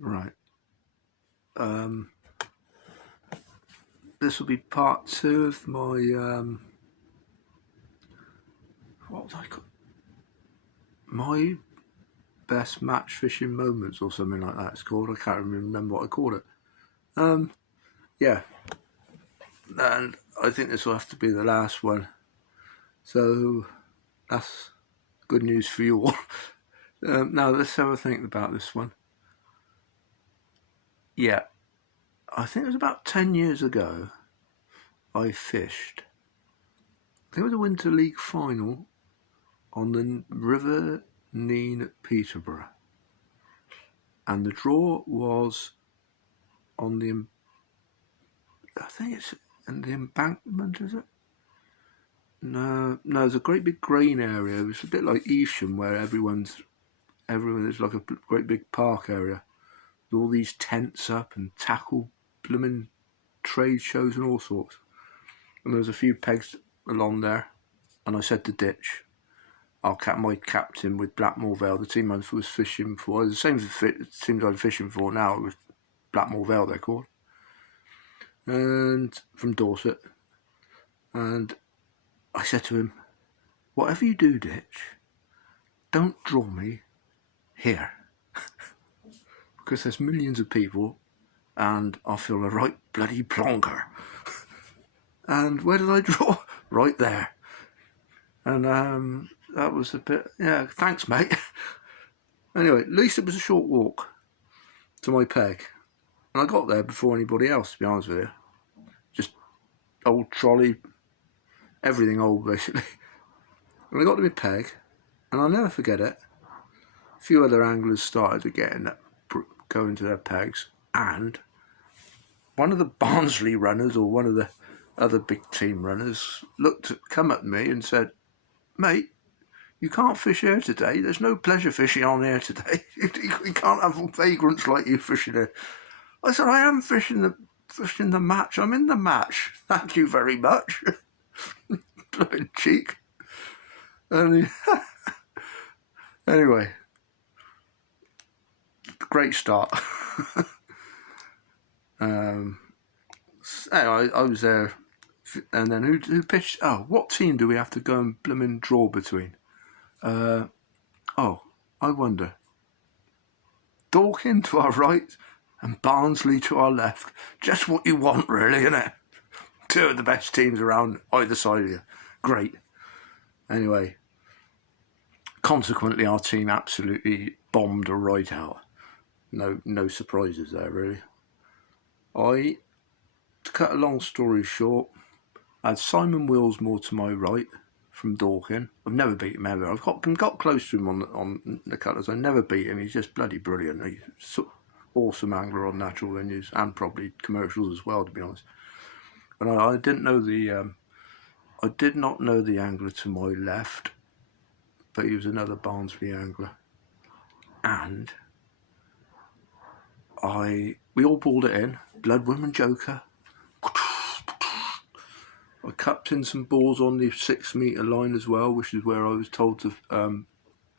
Right. This will be part two of my what was I call my best match fishing moments or something like that. It's called. I can't remember what I called it. Yeah, and I think this will have to be the last one. So that's good news for you all. Now let's have a think about this one. Yeah, I think it was about 10 years ago I fished. I think it was a Winter League final on the River Nene at Peterborough. And the draw was on the, I think it's in the embankment, is it? No, there's a great big green area. It's a bit like Evesham where everyone is like a great big park area. With all these tents up and tackle blooming trade shows and all sorts. And there was a few pegs along there. And I said to Ditch, my captain with Blackmore Vale, the team I was fishing for, the same teams I'm fishing for now, it was Blackmore Vale they're called, and from Dorset. And I said to him, whatever you do, Ditch, don't draw me here. Because there's millions of people and I feel a right bloody plonker. And where did I draw? Right there. And that was a bit, yeah, thanks mate. Anyway, at least it was a short walk to my peg. And I got there before anybody else, to be honest with you. Just old trolley, everything old basically. And I got to my peg, and I'll never forget it. A few other anglers started to go into their pegs, and one of the Barnsley runners, or one of the other big team runners, come at me and said, mate, you can't fish here today. There's no pleasure fishing on here today. You can't have vagrants like you fishing here. I said, I am fishing the match. I'm in the match. Thank you very much. Bloody cheek. And anyway, great start. Anyway, I was there, and then who pitched? Oh, what team do we have to go and blooming draw between? I wonder. Dorking to our right and Barnsley to our left. Just what you want, really, isn't it? Two of the best teams around either side of you. Great. Anyway, consequently, our team absolutely bombed right out. No surprises there, really. To cut a long story short, I had Simon Willsmore to my right from Dorking. I've never beat him ever. I've got close to him on the cutters. I never beat him. He's just bloody brilliant. He's an awesome angler on natural venues and probably commercials as well, to be honest. And I didn't know I did not know the angler to my left, but he was another Barnsley angler. And we all balled it in. Bloodworm and Joker. I cupped in some balls on the 6 metre line as well, which is where I was told to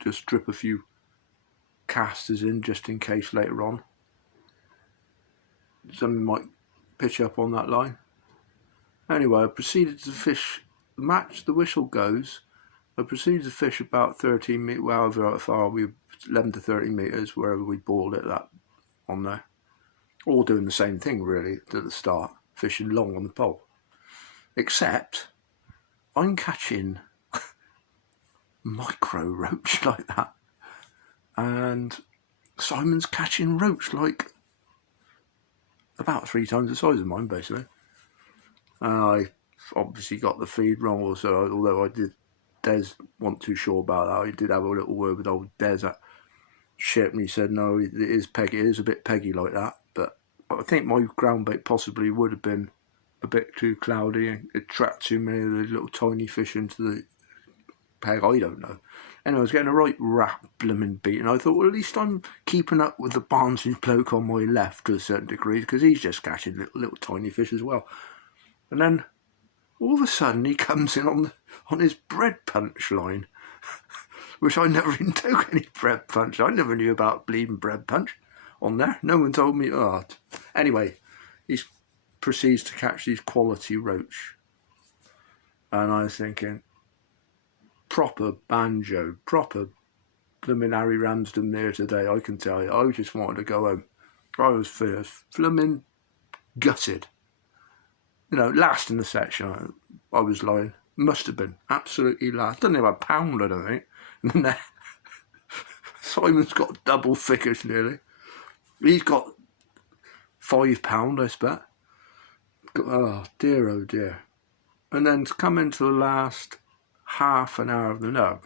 just strip a few casters in just in case later on something might pitch up on that line. Anyway, I proceeded to fish the match. The whistle goes. I proceeded to fish about 13 metres, however far 11 to 13 metres, wherever we balled it that on there. All doing the same thing really at the start, fishing long on the pole. Except I'm catching micro roach like that, and Simon's catching roach like about 3 times the size of mine, basically. And I obviously got the feed wrong also, although Des wasn't too sure about that. I did have a little word with old Des at ship, and he said, no, it is a bit peggy like that, but I think my ground bait possibly would have been a bit too cloudy and it trapped too many of the little tiny fish into the peg. I don't know. Anyway, I was getting a right blooming beat, and I thought, well, at least I'm keeping up with the Barnsley bloke on my left to a certain degree, because he's just catching little tiny fish as well. And then all of a sudden he comes in on his bread punch line, which I never even took any bread punch. I never knew about bleeding bread punch. on there. No one told me. Oh. Anyway, he proceeds to catch these quality roach. And I was thinking, proper banjo, proper blooming Harry Ramsden there today, I can tell you. I just wanted to go home. I was flimming gutted. You know, last in the section, I was lying. Must have been absolutely last. Doesn't have a pound, I don't think. And then Simon's got double figures nearly. He's got £5, I expect. Oh dear. And then to come into the last half an hour of the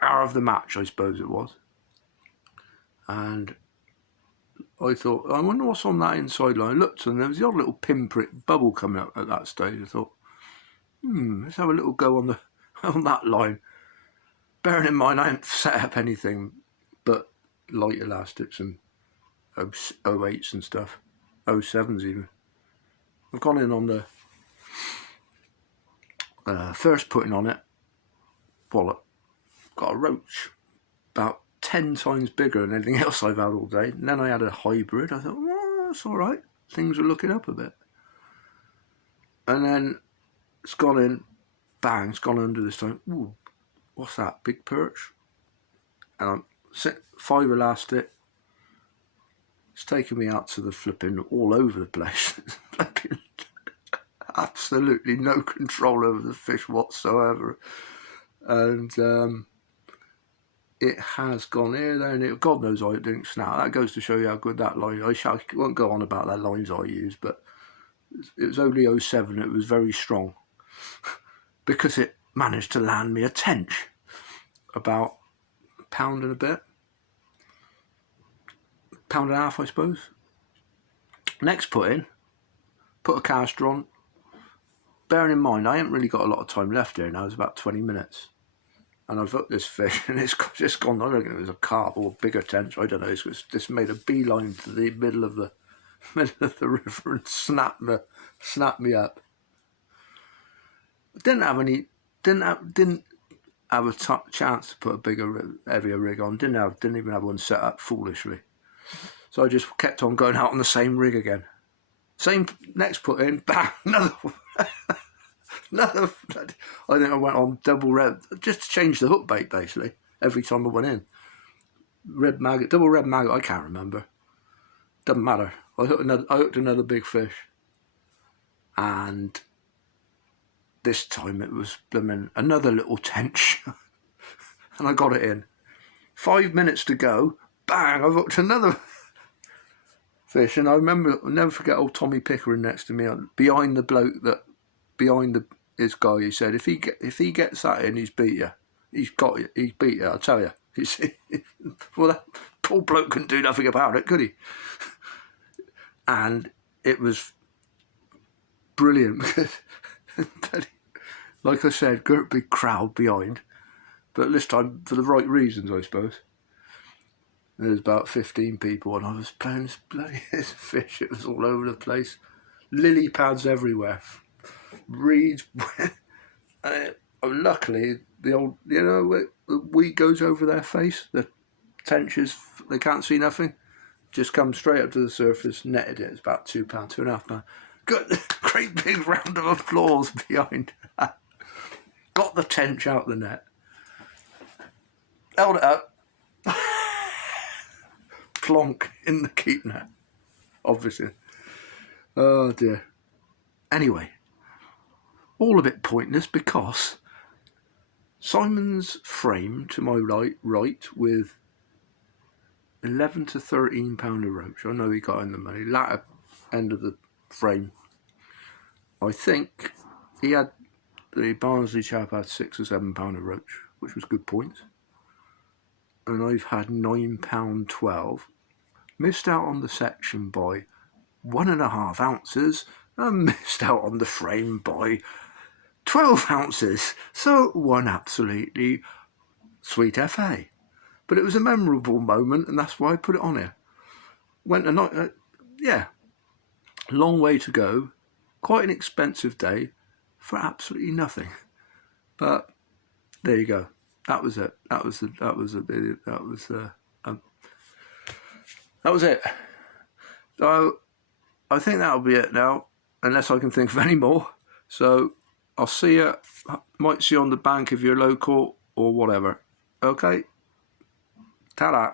hour of the match, I suppose it was. And I thought, I wonder what's on that inside line. I looked and there was the odd little pinprick bubble coming up at that stage. I thought, let's have a little go on that line. Bearing in mind, I haven't set up anything but light elastics and 08s and stuff, 07s even. I've gone in on the first putting on it, wallop, got a roach about 10 times bigger than anything else I've had all day. And then I had a hybrid. I thought, well, that's all right. Things are looking up a bit. And then it's gone in, bang, it's gone under this time. Ooh, what's that? Big perch? And I'm 5 elastic. It's taken me out to the flipping all over the place. Absolutely no control over the fish whatsoever. And it has gone here, there, and God knows I didn't snap. That goes to show you how good that line. I won't go on about that lines I use, but it was only 07. It was very strong because it managed to land me a tench, about £1 and a bit, £1.5, I suppose. Next put a caster on. Bearing in mind, I haven't really got a lot of time left here now. It's about 20 minutes. And I've hooked this fish and it's just gone, I don't think it was a carp or a bigger tench, I don't know. It's just made a beeline to the middle of the river and snapped me up. Didn't have a chance to put a bigger, heavier rig on. Didn't even have one set up foolishly. So I just kept on going out on the same rig again. Same next put in, bang, another one. I think I went on double red, just to change the hook bait basically, every time I went in. Red maggot, double red maggot, I can't remember. Doesn't matter. I hooked another big fish. And this time it was blooming another little tench. And I got it in. 5 minutes to go, bang, I've hooked another fish. And I remember, I'll never forget old Tommy Pickering next to me, behind his guy. He said, if he gets that in, he's beat you. He's beat you, I'll tell you. You see, well, that poor bloke couldn't do nothing about it, could he? And it was brilliant because, like I said, got a big crowd behind, but this time for the right reasons, I suppose. There was about 15 people, and I was playing this bloody fish. It was all over the place, lily pads everywhere, reeds. Luckily, the old, the weed goes over their face. The tenches, they can't see nothing. Just come straight up to the surface, netted it. It's about £2, £2.5. Got a great big round of applause behind that. Got the tench out the net. Held it up. Plonk in the keep net. Obviously. Oh dear. Anyway, all a bit pointless because Simon's frame to my right with 11 to 13 pound of roach. I know he got in the money. Latter end of the frame. I think he had, the Barnsley chap had 6 or 7 pound of roach, which was good points. And I've had £9.12. Missed out on the section by 1.5 ounces and missed out on the frame by 12 ounces. So one absolutely sweet FA. But it was a memorable moment, and that's why I put it on here. Went a night, long way to go. Quite an expensive day for absolutely nothing. But there you go. That was it. That was that was it. So I think that'll be it now, unless I can think of any more. So I'll see you. Might see you on the bank if you're local or whatever. Okay. Ta-da.